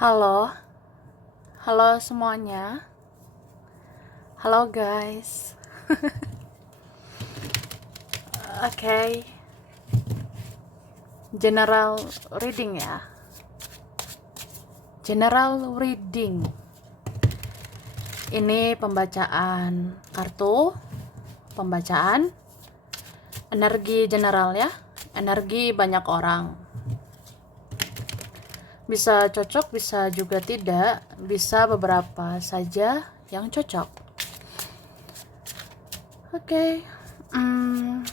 Halo, halo semuanya. Halo guys. Oke, general reading ya. General reading. Ini pembacaan kartu, pembacaan energi general ya. Energi banyak orang. Bisa cocok, bisa juga tidak, bisa beberapa saja yang cocok. Oke.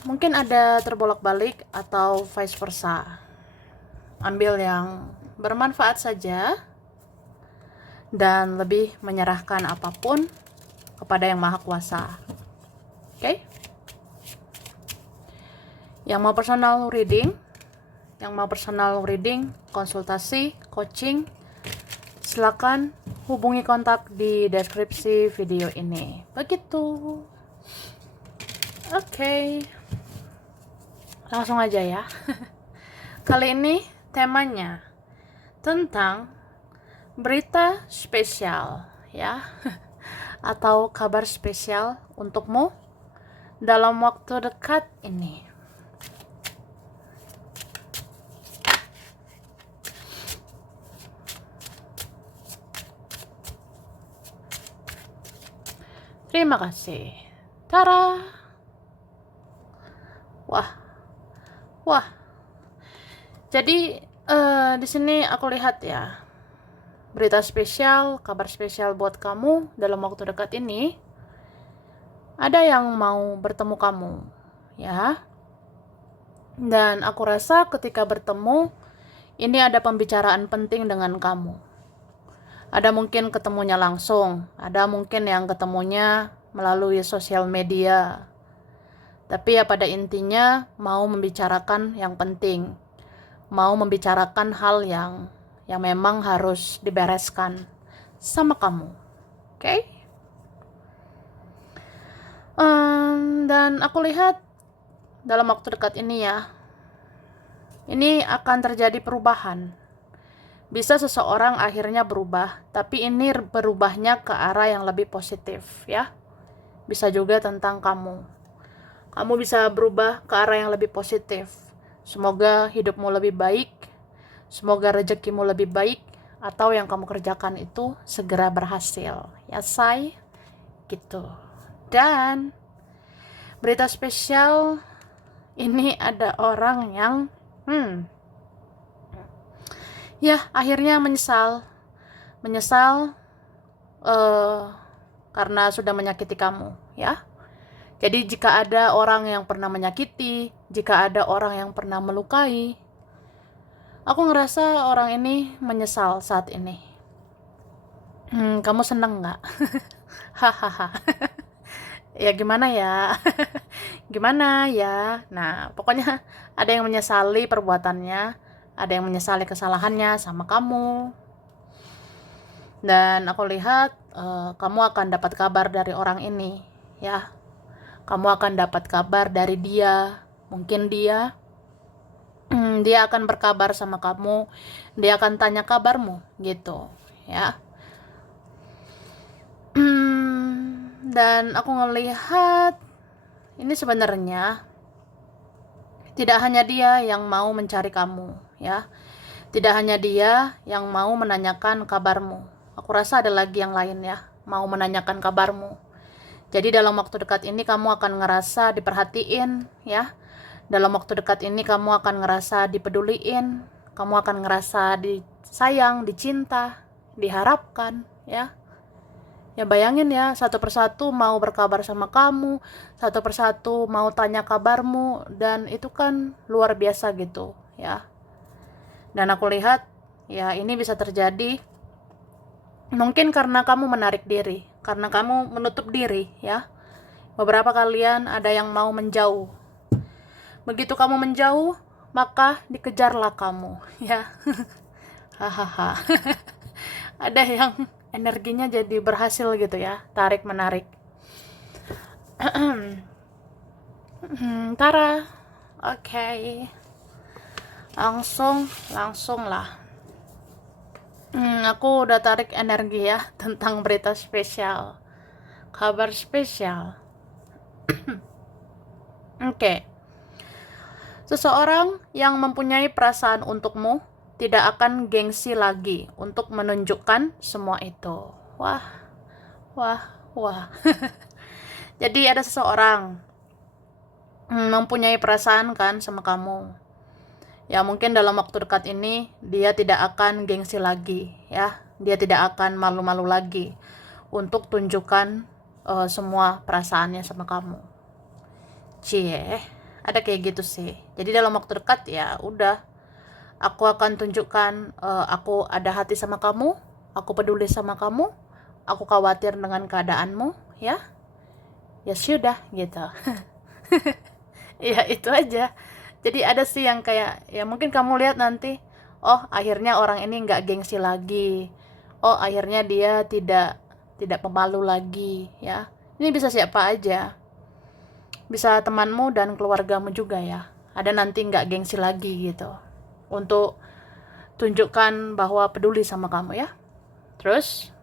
Mungkin ada terbolak-balik atau vice versa. Ambil yang bermanfaat saja dan lebih menyerahkan apapun kepada Yang Maha Kuasa. Oke? Yang mau personal reading, konsultasi, coaching, silakan hubungi kontak di deskripsi video ini. Begitu. Oke. Langsung aja ya. Kali ini temanya tentang berita spesial ya. Atau kabar spesial untukmu dalam waktu dekat ini. Terima kasih. Tara. Wah. Jadi di sini aku lihat ya, berita spesial, kabar spesial buat kamu dalam waktu dekat ini. Ada yang mau bertemu kamu, ya. Dan aku rasa ketika bertemu, ini ada pembicaraan penting dengan kamu. Ada mungkin ketemunya langsung, ada mungkin yang ketemunya melalui sosial media. Tapi ya pada intinya mau membicarakan yang penting. Mau membicarakan hal yang memang harus dibereskan sama kamu. Oke? Dan aku lihat dalam waktu dekat ini ya, ini akan terjadi perubahan. Bisa seseorang akhirnya berubah, tapi ini berubahnya ke arah yang lebih positif ya. Bisa juga tentang kamu. Kamu bisa berubah ke arah yang lebih positif. Semoga hidupmu lebih baik, semoga rezekimu lebih baik, atau yang kamu kerjakan itu segera berhasil. Ya say, gitu. Dan berita spesial ini ada orang yang ya akhirnya menyesal karena sudah menyakiti kamu ya. Jadi jika ada orang yang pernah menyakiti, jika ada orang yang pernah melukai, aku ngerasa orang ini menyesal saat ini. Kamu seneng nggak? Hahaha. Ya gimana ya? Gimana ya? Nah, pokoknya ada yang menyesali perbuatannya, ada yang menyesali kesalahannya sama kamu. Dan aku lihat kamu akan dapat kabar dari orang ini, ya. Kamu akan dapat kabar dari dia. Mungkin dia akan berkabar sama kamu. Dia akan tanya kabarmu, gitu, ya. Dan aku ngelihat ini sebenarnya tidak hanya dia yang mau mencari kamu, ya. Tidak hanya dia yang mau menanyakan kabarmu. Aku rasa ada lagi yang lain ya, mau menanyakan kabarmu. Jadi dalam waktu dekat ini kamu akan ngerasa diperhatiin ya. Dalam waktu dekat ini kamu akan ngerasa dipeduliin, kamu akan ngerasa disayang, dicinta, diharapkan ya. Ya bayangin ya, satu persatu mau berkabar sama kamu, satu persatu mau tanya kabarmu, dan itu kan luar biasa gitu ya. Dan aku lihat ya ini bisa terjadi mungkin karena kamu menarik diri, karena kamu menutup diri ya. Beberapa kalian ada yang mau menjauh. Begitu kamu menjauh, maka dikejarlah kamu ya. Hahaha. Ada yang energinya jadi berhasil gitu ya, tarik menarik. Tara. Oke. Langsung lah. Aku udah tarik energi ya tentang berita spesial, kabar spesial. Oke. Seseorang yang mempunyai perasaan untukmu tidak akan gengsi lagi untuk menunjukkan semua itu. Wah, wah, wah. Jadi ada seseorang mempunyai perasaan kan sama kamu. Ya mungkin dalam waktu dekat ini dia tidak akan gengsi lagi ya. Dia tidak akan malu-malu lagi untuk tunjukkan semua perasaannya sama kamu. Cie, ada kayak gitu sih. Jadi dalam waktu dekat ya udah, aku akan tunjukkan aku ada hati sama kamu, aku peduli sama kamu, aku khawatir dengan keadaanmu, ya. Ya sudah gitu. Ya itu aja. Jadi ada sih yang kayak ya mungkin kamu lihat nanti, oh akhirnya orang ini nggak gengsi lagi, oh akhirnya dia tidak pemalu lagi, ya. Ini bisa siapa aja, bisa temanmu dan keluargamu juga ya. Ada nanti nggak gengsi lagi gitu untuk tunjukkan bahwa peduli sama kamu ya. Terus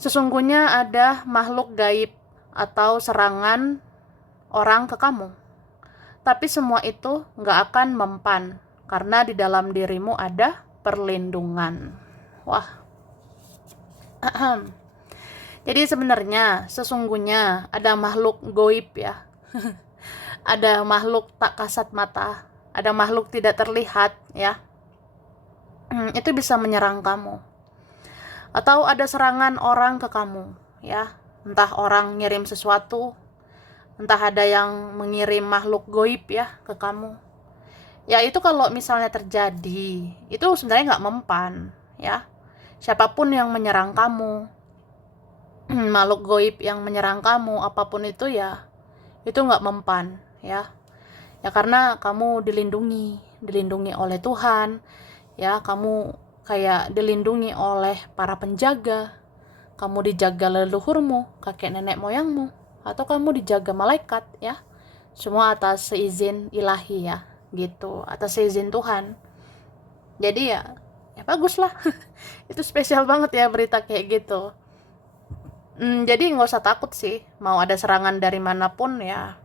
sesungguhnya ada makhluk gaib atau serangan orang ke kamu. Tapi semua itu nggak akan mempan karena di dalam dirimu ada perlindungan. Wah. Jadi sebenarnya sesungguhnya ada makhluk gaib ya. Ada makhluk tak kasat mata, ada makhluk tidak terlihat ya. Itu bisa menyerang kamu. Atau ada serangan orang ke kamu ya. Entah orang ngirim sesuatu, entah ada yang mengirim makhluk gaib ya ke kamu. Ya itu kalau misalnya terjadi, itu sebenarnya nggak mempan ya. Siapapun yang menyerang kamu, makhluk gaib yang menyerang kamu, apapun itu ya, itu nggak mempan ya. Ya karena kamu dilindungi oleh Tuhan ya. Kamu kayak dilindungi oleh para penjaga, kamu dijaga leluhurmu, kakek nenek moyangmu, atau kamu dijaga malaikat ya. Semua atas seizin ilahi ya, gitu, atas seizin Tuhan. Jadi ya bagus lah. Itu spesial banget ya berita kayak gitu. Jadi nggak usah takut sih, mau ada serangan dari manapun ya.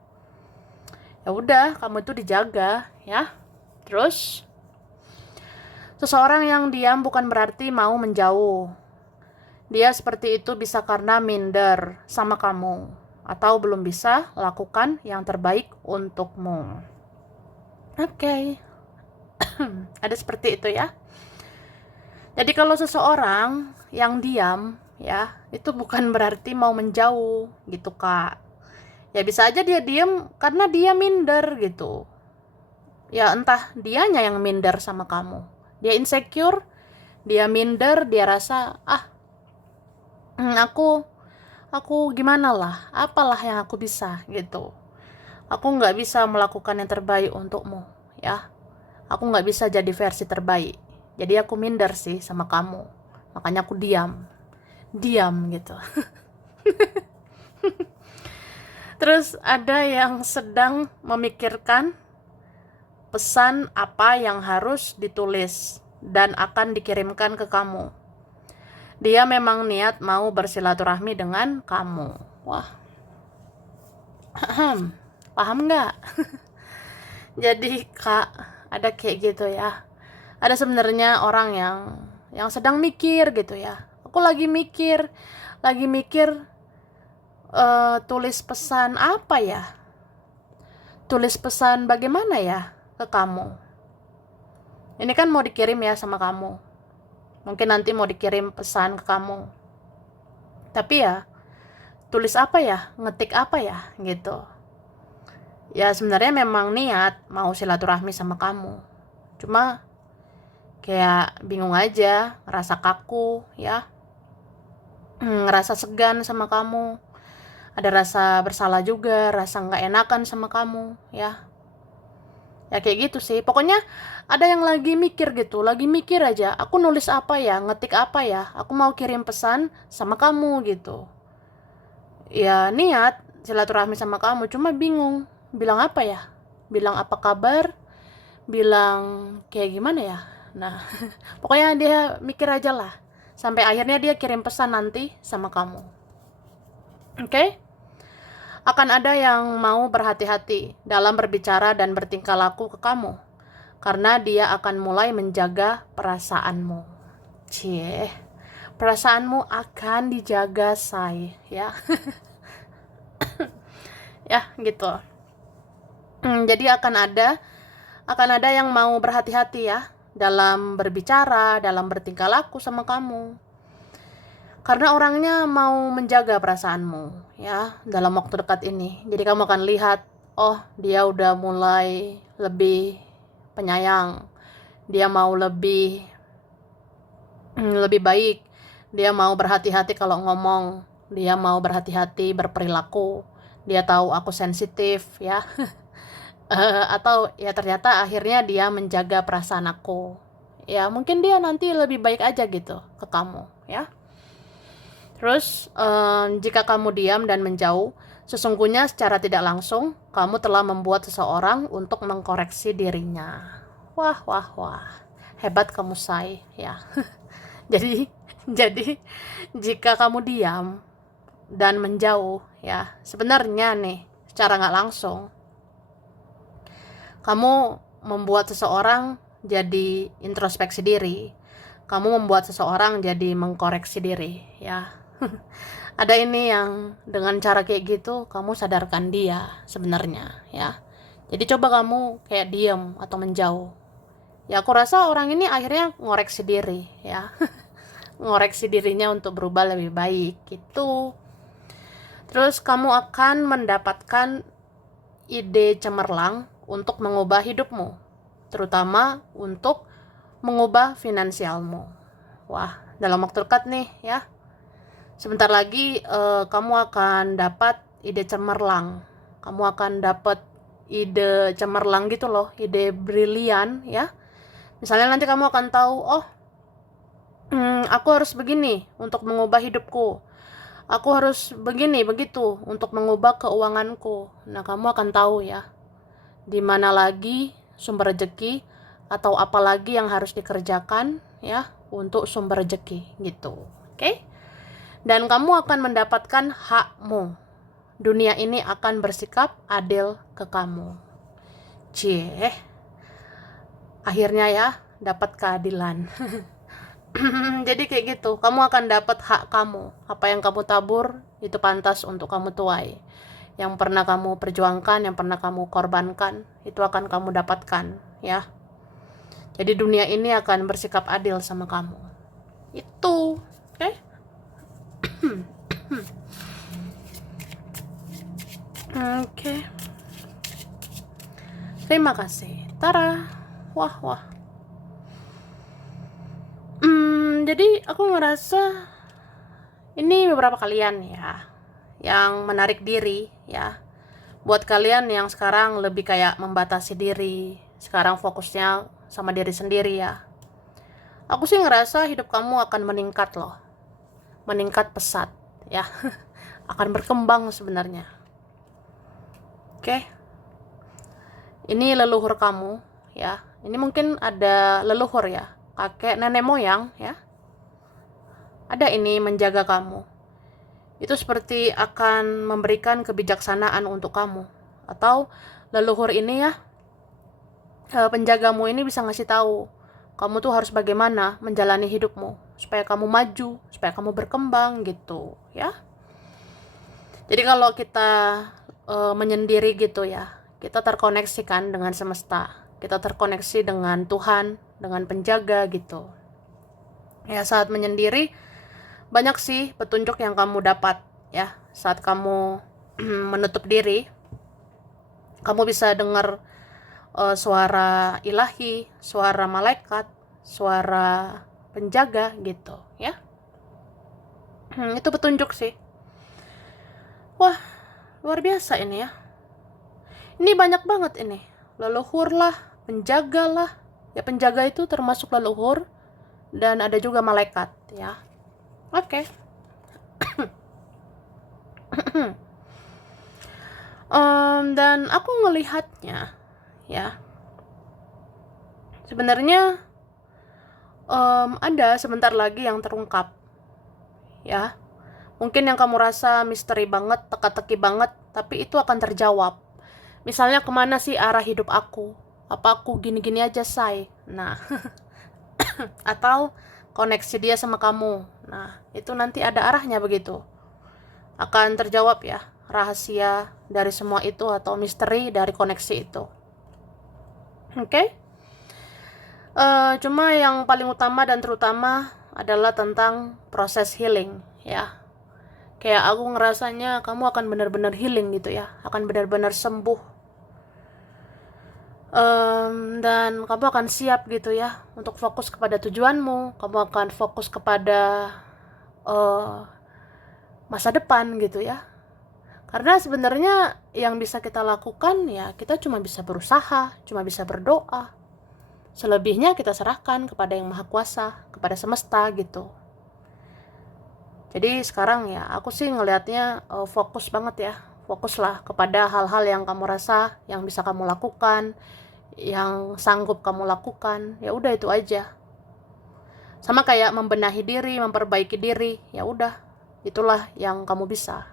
Ya udah, kamu itu dijaga ya. Terus seseorang yang diam bukan berarti mau menjauh. Dia seperti itu bisa karena minder sama kamu atau belum bisa lakukan yang terbaik untukmu. Oke. Ada seperti itu ya. Jadi kalau seseorang yang diam ya, itu bukan berarti mau menjauh gitu Kak. Ya bisa aja dia diam karena dia minder gitu. Ya entah dianya yang minder sama kamu. Dia insecure, dia minder, dia rasa aku gimana lah, apalah yang aku bisa gitu. Aku nggak bisa melakukan yang terbaik untukmu ya. Aku nggak bisa jadi versi terbaik. Jadi aku minder sih sama kamu. Makanya aku diam gitu. Terus ada yang sedang memikirkan pesan apa yang harus ditulis dan akan dikirimkan ke kamu. Dia memang niat mau bersilaturahmi dengan kamu. Wah. Paham nggak? Jadi Kak, ada kayak gitu ya. Ada sebenarnya orang yang sedang mikir gitu ya. Aku lagi mikir tulis pesan apa ya? Tulis pesan bagaimana ya ke kamu? Ini kan mau dikirim ya sama kamu. Mungkin nanti mau dikirim pesan ke kamu. Tapi ya, tulis apa ya? Ngetik apa ya? Gitu. Ya sebenarnya memang niat mau silaturahmi sama kamu. Cuma kayak bingung aja, ngerasa kaku ya. Ngerasa segan sama kamu. Ada rasa bersalah juga, rasa nggak enakan sama kamu ya. Ya kayak gitu sih. Pokoknya ada yang lagi mikir gitu, lagi mikir aja, aku nulis apa ya, ngetik apa ya, aku mau kirim pesan sama kamu gitu. Ya niat silaturahmi sama kamu, cuma bingung bilang apa ya, bilang apa kabar, bilang kayak gimana ya, Nah, pokoknya dia mikir aja lah. Sampai akhirnya dia kirim pesan nanti sama kamu. Oke? Akan ada yang mau berhati-hati dalam berbicara dan bertingkah laku ke kamu. Karena dia akan mulai menjaga perasaanmu. Cie, perasaanmu akan dijaga, say. Ya, ya gitu. Jadi akan ada yang mau berhati-hati ya dalam berbicara, dalam bertingkah laku sama kamu. Karena orangnya mau menjaga perasaanmu ya dalam waktu dekat ini. Jadi kamu akan lihat, oh dia udah mulai lebih penyayang. Dia mau lebih baik. Dia mau berhati-hati kalau ngomong. Dia mau berhati-hati berperilaku. Dia tahu aku sensitif ya. Atau ya ternyata akhirnya dia menjaga perasaan aku. Ya mungkin dia nanti lebih baik aja gitu ke kamu ya. Terus jika kamu diam dan menjauh, sesungguhnya secara tidak langsung kamu telah membuat seseorang untuk mengkoreksi dirinya. Wah, wah, wah. Hebat kamu, say, ya. Jadi jadi jika kamu diam dan menjauh ya, sebenarnya nih secara nggak langsung kamu membuat seseorang jadi introspeksi diri. Kamu membuat seseorang jadi mengkoreksi diri ya. Ada ini yang dengan cara kayak gitu kamu sadarkan dia sebenarnya ya. Jadi coba kamu kayak diam atau menjauh. Ya aku rasa orang ini akhirnya ngoreksi diri ya. Ngoreksi dirinya untuk berubah lebih baik gitu. Terus kamu akan mendapatkan ide cemerlang untuk mengubah hidupmu, terutama untuk mengubah finansialmu. Wah, dalam waktu dekat nih ya. Sebentar lagi kamu akan dapat ide cemerlang. Kamu akan dapat ide cemerlang gitu loh, ide brilian ya. Misalnya nanti kamu akan tahu, oh, aku harus begini untuk mengubah hidupku. Aku harus begini, begitu untuk mengubah keuanganku. Nah, kamu akan tahu ya, di mana lagi sumber rezeki atau apa lagi yang harus dikerjakan ya untuk sumber rezeki gitu. Oke? Dan kamu akan mendapatkan hakmu. Dunia ini akan bersikap adil ke kamu. Cie. Akhirnya ya dapat keadilan. Jadi kayak gitu, kamu akan dapat hak kamu. Apa yang kamu tabur itu pantas untuk kamu tuai. Yang pernah kamu perjuangkan, yang pernah kamu korbankan, itu akan kamu dapatkan ya. Jadi dunia ini akan bersikap adil sama kamu. Itu, oke? Oke. Terima kasih. Tara. Wah, wah. Jadi aku ngerasa ini beberapa kalian ya yang menarik diri ya. Buat kalian yang sekarang lebih kayak membatasi diri, sekarang fokusnya sama diri sendiri ya. Aku sih ngerasa hidup kamu akan meningkat loh. Meningkat pesat ya. Akan berkembang sebenarnya. Oke. Ini leluhur kamu ya. Ini mungkin ada leluhur ya, kakek nenek moyang ya. Ada ini menjaga kamu. Itu seperti akan memberikan kebijaksanaan untuk kamu. Atau leluhur ini ya, penjagamu ini bisa ngasih tahu kamu tuh harus bagaimana menjalani hidupmu supaya kamu maju, supaya kamu berkembang gitu ya. Jadi kalau kita menyendiri gitu ya, kita terkoneksikan dengan semesta, kita terkoneksi dengan Tuhan, dengan penjaga gitu ya. Saat menyendiri banyak sih petunjuk yang kamu dapat ya. Saat kamu menutup diri, kamu bisa dengar suara ilahi, suara malaikat, suara penjaga gitu ya. Itu petunjuk sih. Wah, luar biasa ini ya. Ini banyak banget ini. Leluhur lah, penjaga lah. Ya penjaga itu termasuk leluhur dan ada juga malaikat ya. Oke. Dan aku ngelihatnya ya. Sebenarnya Ada sebentar lagi yang terungkap, ya. Mungkin yang kamu rasa misteri banget, teka-teki banget, tapi itu akan terjawab. Misalnya, kemana sih arah hidup aku? Apa aku gini-gini aja, say? Nah, atau koneksi dia sama kamu. Nah, itu nanti ada arahnya begitu. Akan terjawab ya, rahasia dari semua itu atau misteri dari koneksi itu. Oke? Cuma yang paling utama dan terutama adalah tentang proses healing, ya. Kayak aku ngerasanya kamu akan benar-benar healing gitu ya, akan benar-benar sembuh. Dan kamu akan siap gitu ya untuk fokus kepada tujuanmu, kamu akan fokus kepada masa depan gitu ya. Karena sebenarnya yang bisa kita lakukan ya kita cuma bisa berusaha, cuma bisa berdoa. Selebihnya kita serahkan kepada Yang Maha Kuasa, kepada semesta gitu. Jadi sekarang ya aku sih ngelihatnya fokus banget ya. Fokuslah kepada hal-hal yang kamu rasa yang bisa kamu lakukan, yang sanggup kamu lakukan. Ya udah itu aja. Sama kayak membenahi diri, memperbaiki diri. Ya udah, itulah yang kamu bisa.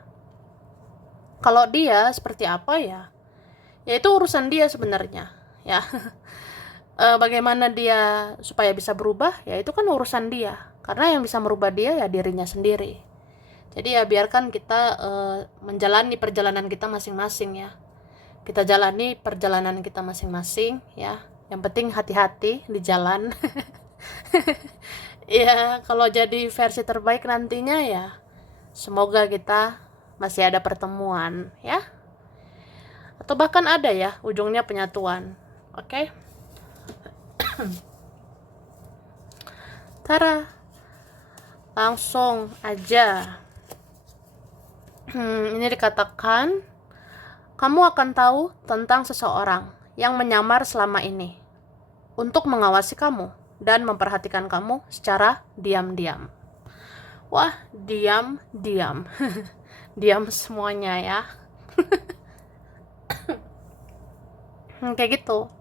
Kalau dia seperti apa ya itu urusan dia sebenarnya ya. Bagaimana dia supaya bisa berubah ya itu kan urusan dia, karena yang bisa merubah dia ya dirinya sendiri. Jadi ya biarkan kita menjalani perjalanan kita masing-masing ya, kita jalani perjalanan kita masing-masing ya, yang penting hati-hati di jalan. Ya kalau jadi versi terbaik nantinya ya semoga kita masih ada pertemuan ya, atau bahkan ada ya ujungnya penyatuan. Oke? Tara, langsung aja. Ini dikatakan kamu akan tahu tentang seseorang yang menyamar selama ini untuk mengawasi kamu dan memperhatikan kamu secara diam-diam. Wah, diam-diam. Diam semuanya ya. Kayak gitu.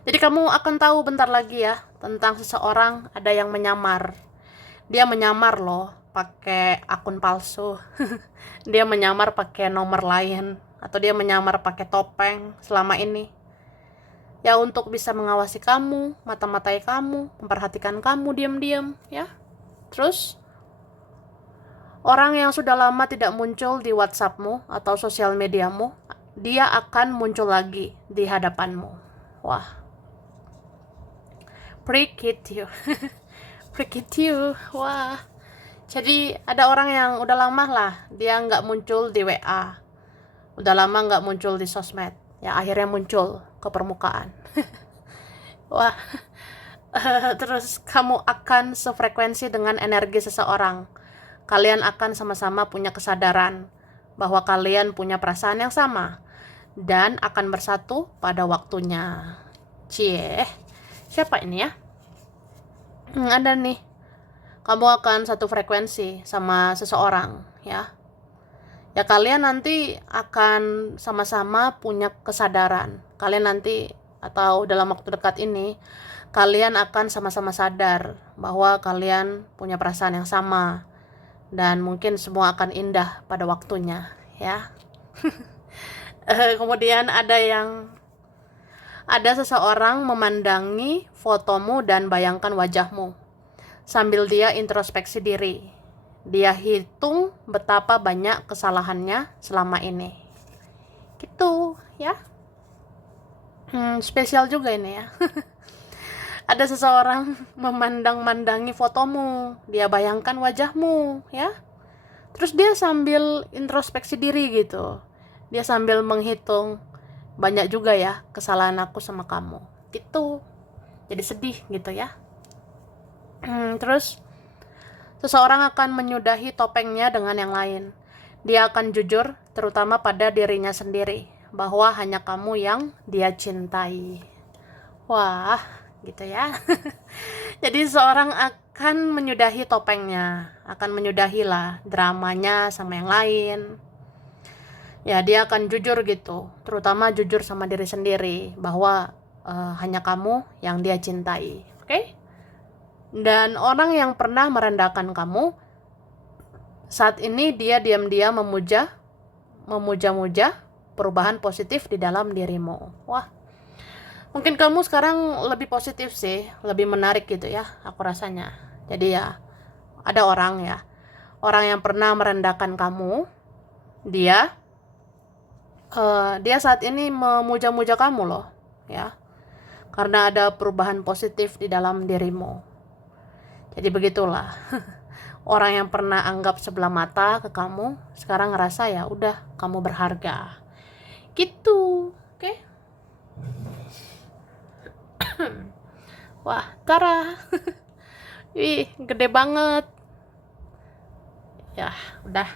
Jadi kamu akan tahu bentar lagi ya tentang seseorang ada yang menyamar. Dia menyamar loh pakai akun palsu. Dia menyamar pakai nomor lain atau dia menyamar pakai topeng selama ini. Ya untuk bisa mengawasi kamu, mata-matai kamu, memperhatikan kamu diam-diam ya. Terus orang yang sudah lama tidak muncul di WhatsAppmu atau sosial mediamu, dia akan muncul lagi di hadapanmu. Wah, freak it you. Freak it you. Wah, jadi ada orang yang udah lama lah dia nggak muncul di WA, udah lama nggak muncul di sosmed, ya akhirnya muncul ke permukaan. Wah, terus kamu akan sefrekuensi dengan energi seseorang. Kalian akan sama-sama punya kesadaran bahwa kalian punya perasaan yang sama dan akan bersatu pada waktunya. Cie, siapa ini ya? Ada nih. Kamu akan satu frekuensi sama seseorang ya. Ya kalian nanti akan sama-sama punya kesadaran. Kalian nanti atau dalam waktu dekat ini kalian akan sama-sama sadar bahwa kalian punya perasaan yang sama dan mungkin semua akan indah pada waktunya ya. Kemudian ada seseorang memandangi fotomu dan bayangkan wajahmu sambil dia introspeksi diri. Dia hitung betapa banyak kesalahannya selama ini. Gitu ya. Spesial juga ini ya. Ada seseorang memandang-mandangi fotomu, dia bayangkan wajahmu ya. Terus dia sambil introspeksi diri gitu. Dia sambil menghitung banyak juga ya kesalahan aku sama kamu. Gitu. Jadi sedih gitu ya. Terus seseorang akan menyudahi topengnya dengan yang lain. Dia akan jujur terutama pada dirinya sendiri bahwa hanya kamu yang dia cintai. Wah, gitu ya. Jadi seorang akan menyudahi topengnya, akan menyudahilah dramanya sama yang lain. Ya dia akan jujur gitu, terutama jujur sama diri sendiri bahwa hanya kamu yang dia cintai. Oke? Dan orang yang pernah merendahkan kamu, saat ini dia diam-diam memuja-muja perubahan positif di dalam dirimu. Wah, mungkin kamu sekarang lebih positif sih, lebih menarik gitu ya, aku rasanya. Jadi ya, ada orang yang pernah merendahkan kamu, dia saat ini memuja-muja kamu loh, ya. Karena ada perubahan positif di dalam dirimu. Jadi begitulah. Orang yang pernah anggap sebelah mata ke kamu, sekarang ngerasa ya udah kamu berharga. Gitu. Oke? Wah, Tara. Wih, gede banget. Ya, udah.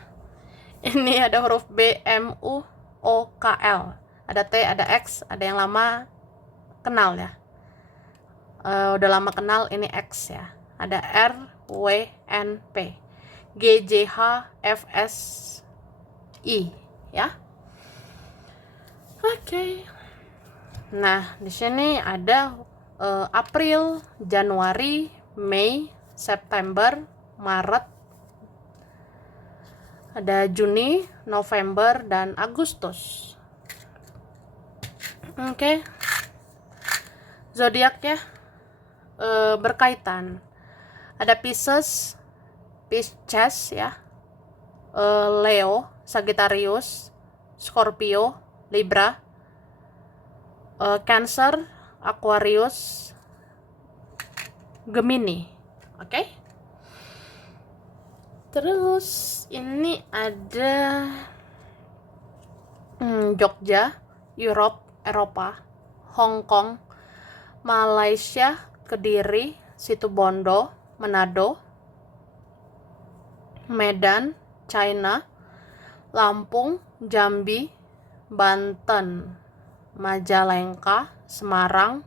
Ini ada huruf B, M, U, O, K, L. Ada T, ada X, ada yang lama kenal ya. Udah lama kenal, ini X ya. Ada R, W, N, P, G, J, H, F, S, I ya. Oke. Nah, di sini ada April, Januari, Mei, September, Maret, ada Juni, November, dan Agustus. Oke. Zodiaknya berkaitan. Ada Pisces ya, Leo, Sagittarius, Scorpio, Libra, Cancer, Aquarius, Gemini. Oke? Terus ini ada Jogja, Eropa, Hong Kong, Malaysia, Kediri, Situbondo, Manado, Medan, China, Lampung, Jambi, Banten, Majalengka, Semarang,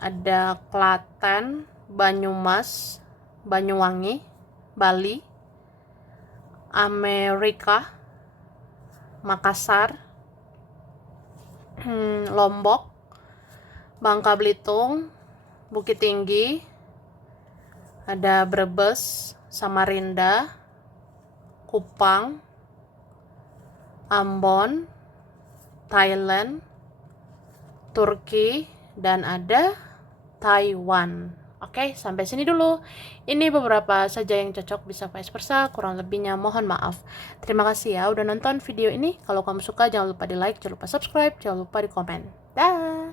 ada Klaten, Banyumas, Banyuwangi, Bali, Amerika, Makassar, Lombok, Bangka Belitung, Bukit Tinggi, ada Brebes, Samarinda, Kupang, Ambon, Thailand, Turki, dan ada Taiwan. Oke, sampai sini dulu. Ini beberapa saja yang cocok, bisa vice versa, kurang lebihnya mohon maaf. Terima kasih ya udah nonton video ini. Kalau kamu suka jangan lupa di like, jangan lupa subscribe, jangan lupa di komen. Dah.